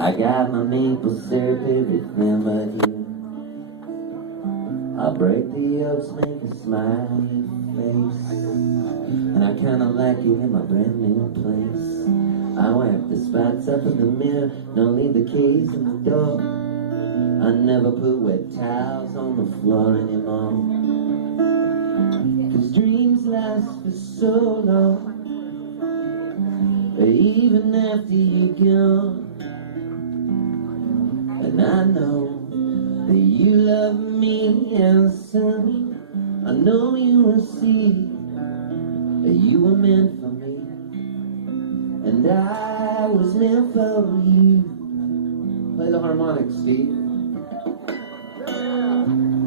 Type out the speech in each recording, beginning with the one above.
I got my maple syrup, everything but you. I'll break the oats, make a smiley face, and I kinda like it in my brand new place. I wipe the spots up in the mirror, don't leave the keys in the door. I never put wet towels on the floor anymore. 'Cause dreams last for so long, even after you're gone. And I know that you love me, and soon I know you will see that you were meant for me, and I was meant for you. Play the harmonics, Steve.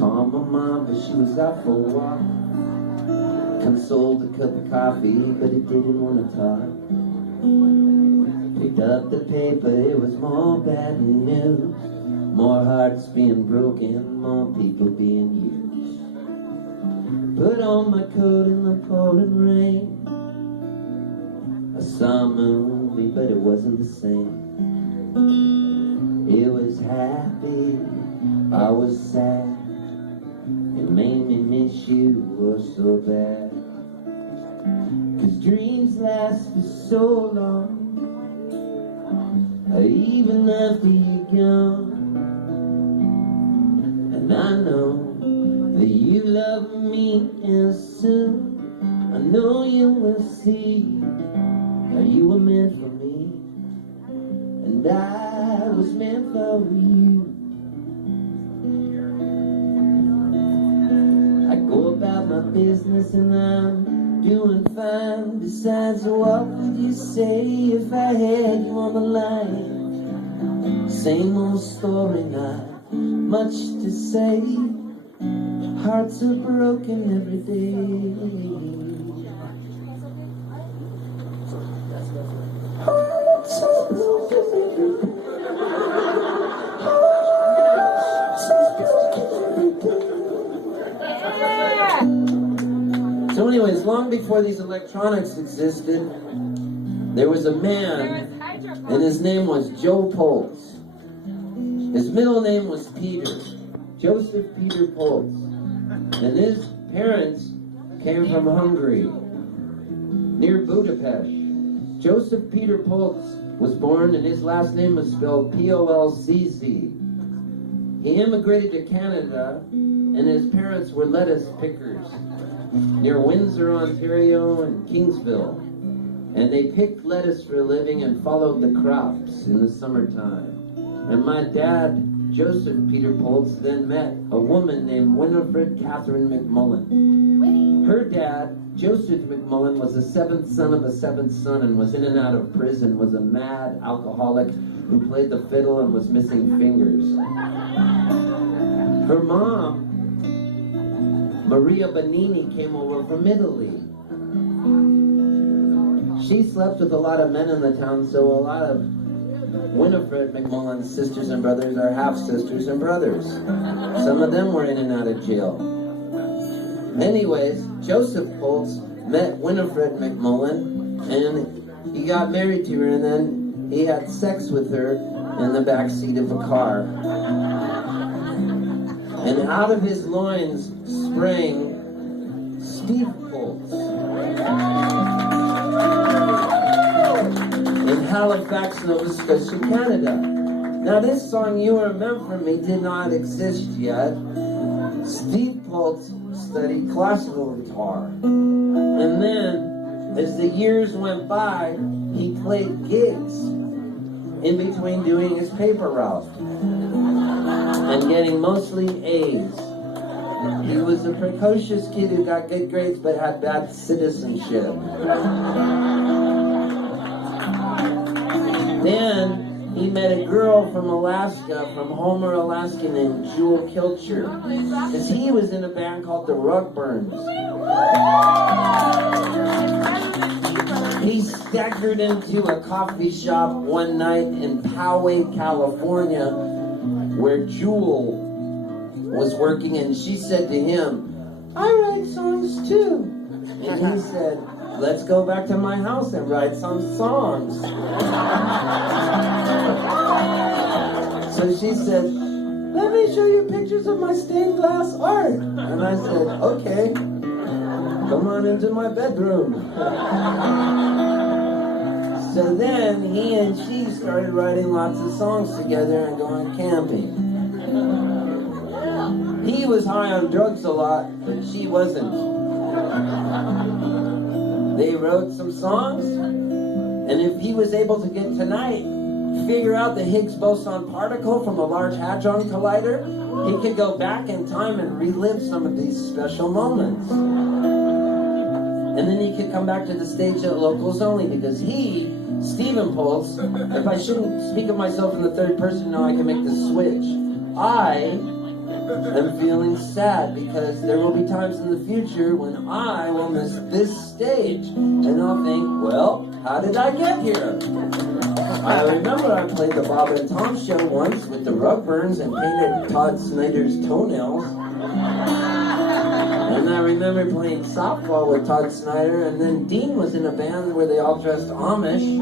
Called my mom, but she was out for a walk. Consoled a cup of coffee, but it didn't want to talk. Picked up the paper, it was more bad news. More hearts being broken, more people being used. Put on my coat in the pouring rain. I saw a movie, but it wasn't the same. It was happy, I was sad. It made me miss you, oh so bad. 'Cause dreams last for so long, even after you're gone. And I know that you love me, and soon I know you will see that you were meant for me, and I was meant for you. I go about my business and I'm doing fine. Besides, what would you say if I had you on the line? Same old story, not much to say. Hearts are broken every day. Hearts are broken every day. Hearts are broken every day. So anyways, long before these electronics existed, there was a man, and his name was Joe Poltz. His middle name was Peter, Joseph Peter Poltz. And his parents came from Hungary, near Budapest. Joseph Peter Poltz was born, and his last name was spelled Polcz. He immigrated to Canada, and his parents were lettuce pickers near Windsor, Ontario, and Kingsville. And they picked lettuce for a living and followed the crops in the summertime. And my dad, Joseph Peter Poltz, then met a woman named Winifred Catherine McMullen. Her dad, Joseph McMullen, was the seventh son of a seventh son and was in and out of prison, was a mad alcoholic who played the fiddle and was missing fingers. Her mom, Maria Bonini, came over from Italy. She slept with a lot of men in the town, so a lot of Winifred McMullen's sisters and brothers are half-sisters and brothers. Some of them were in and out of jail. Anyways, Joseph Poltz met Winifred McMullen, and he got married to her, and then he had sex with her in the back seat of a car. And out of his loins sprang Steve Poltz. In Halifax, Nova Scotia, Canada. Now this song, You Were Meant For Me, did not exist yet. Steve Poltz studied classical guitar. And then, as the years went by, he played gigs in between doing his paper route and getting mostly A's. He was a precocious kid who got good grades but had bad citizenship. Then he met a girl from Alaska, from Homer, Alaska, named Jewel Kilcher, because he was in a band called the Rugburns. He staggered into a coffee shop one night in Poway, California, where Jewel was working, and she said to him, "I write songs too." And he said, "Let's go back to my house and write some songs." So she said, let me show you pictures of my stained glass art. And I said, okay, come on into my bedroom. So then he and she started writing lots of songs together and going camping. He was high on drugs a lot, but she wasn't. They wrote some songs, and if he was able to get tonight, figure out the Higgs boson particle from the Large Hadron Collider, he could go back in time and relive some of these special moments. And then he could come back to the stage at Locals Only, because he, Stephen Poltz, if I shouldn't speak of myself in the third person, now I can make the switch. I am feeling sad because there will be times in the future when I will miss this stage. And I'll think, well, how did I get here? I remember I played the Bob and Tom show once with the rug burns and painted Todd Snyder's toenails. And I remember playing softball with Todd Snyder, and then Dean was in a band where they all dressed Amish.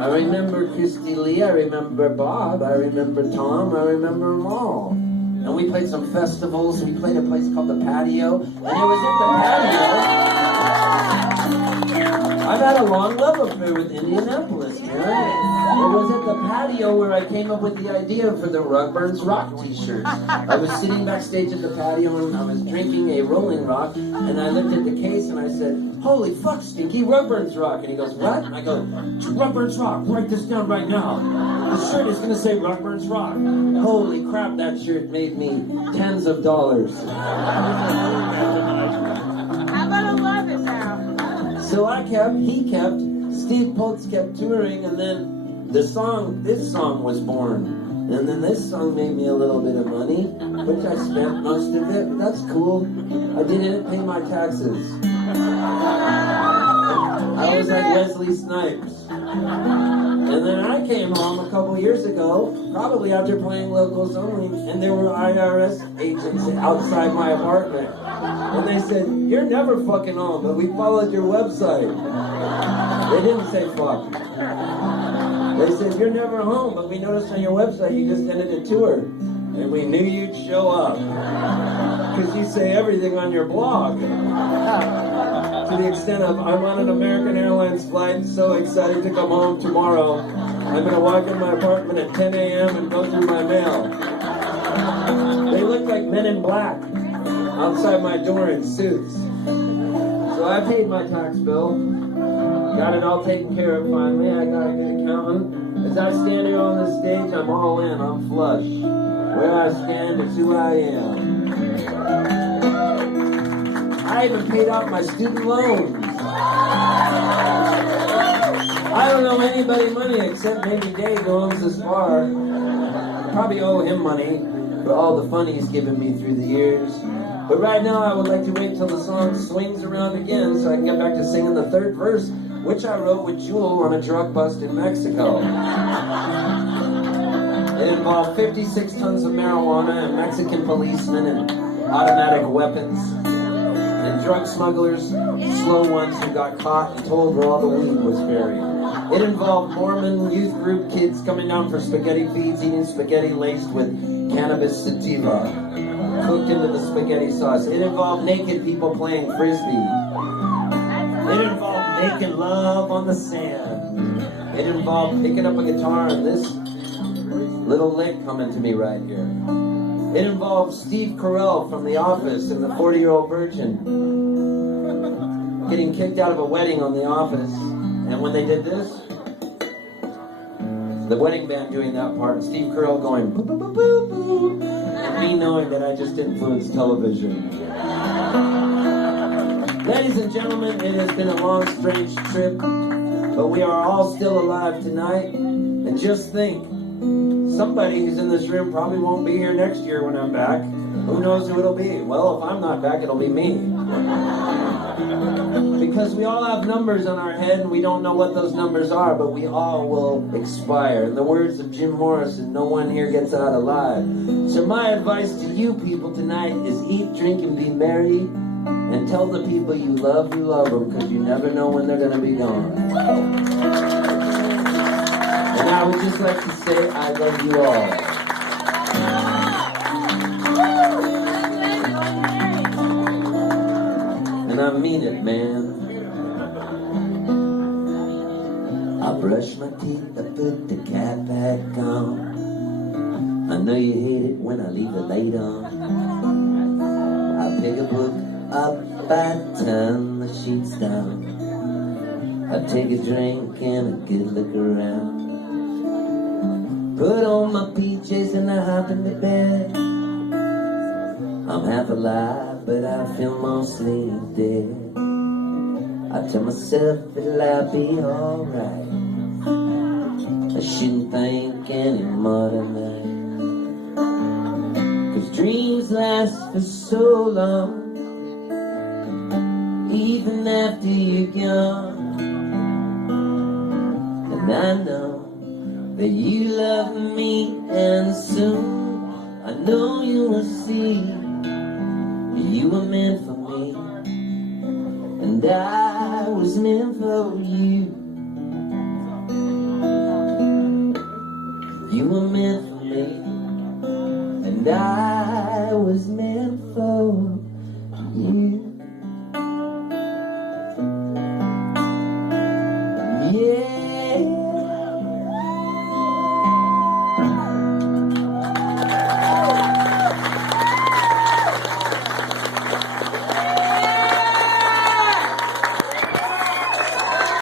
I remember Christy Lee, I remember Bob, I remember Tom, I remember them all. And we played some festivals. We played a place called The Patio, and it was at the patio. I've had a long love affair with Indianapolis, man. It was at the patio where I came up with the idea for the Rugburns Rock t-shirts. I was sitting backstage at the patio and I was drinking a Rolling Rock, and I looked at the case and I said, holy fuck, Stinky, Rugburns Rock. And he goes, what? And I go, Rugburns Rock, write this down right now. The shirt is gonna say Rugburns Rock. Holy crap, that shirt made me tens of dollars. How about 11 now? So I kept, he kept, Steve Poltz kept touring, and then this song was born. And then this song made me a little bit of money, which I spent most of it, but that's cool. I didn't pay my taxes. I was like Wesley Snipes. And then I came home a couple years ago, probably after playing Locals Only, and there were IRS agents outside my apartment. And they said, you're never fucking home, but we followed your website. They didn't say fuck. They said, you're never home, but we noticed on your website you just ended a tour. And we knew you'd show up. Because you say everything on your blog. To the extent of, I'm on an American Airlines flight, so excited to come home tomorrow. I'm going to walk in my apartment at 10 a.m. and go through my mail. They look like men in black outside my door in suits. So I paid my tax bill. Got it all taken care of finally. I got a good accountant. As I stand here on the stage, I'm all in. I'm flush. Where I stand is who I am. I even paid off my student loans. I don't owe anybody money except maybe Dave, who owns this bar. I probably owe him money for all the fun he's given me through the years. But right now, I would like to wait till the song swings around again so I can get back to singing the third verse, which I wrote with Jewel on a drug bust in Mexico. It involved 56 tons of marijuana and Mexican policemen and automatic weapons and drug smugglers, slow ones who got caught and told where all the weed was buried. It involved Mormon youth group kids coming down for spaghetti feeds, eating spaghetti laced with cannabis sativa, cooked into the spaghetti sauce. It involved naked people playing frisbee. It involved making love on the sand. It involved picking up a guitar and this little lick coming to me right here. It involved Steve Carell from The Office and the 40-Year-Old Virgin getting kicked out of a wedding on The Office. And when they did this, the wedding band doing that part, and Steve Carell going boo boo boo boo boo, and me knowing that I just influenced television. Ladies and gentlemen, it has been a long, strange trip, but we are all still alive tonight. And just think, somebody who's in this room probably won't be here next year when I'm back. Who knows who it'll be? Well, if I'm not back, it'll be me. Because we all have numbers on our head and we don't know what those numbers are, but we all will expire. In the words of Jim Morrison, no one here gets out alive. So my advice to you people tonight is eat, drink, and be merry, and tell the people you love them, because you never know when they're going to be gone. And I would just like to say I love you all. And I mean it, man. I brush my teeth, I put the cat back on. I know you hate it when I leave the light on. I pick a book up, I turn the sheets down. I take a drink and a good look around. Put on my PJs and I hop in the bed. I'm half alive, but I feel mostly dead. I tell myself it'll all be alright. I shouldn't think anymore tonight. 'Cause dreams last for so long, even after you're gone. And I know that you love me, and soon I know you will see you were meant for me, and I was meant for you. You were meant for me, and I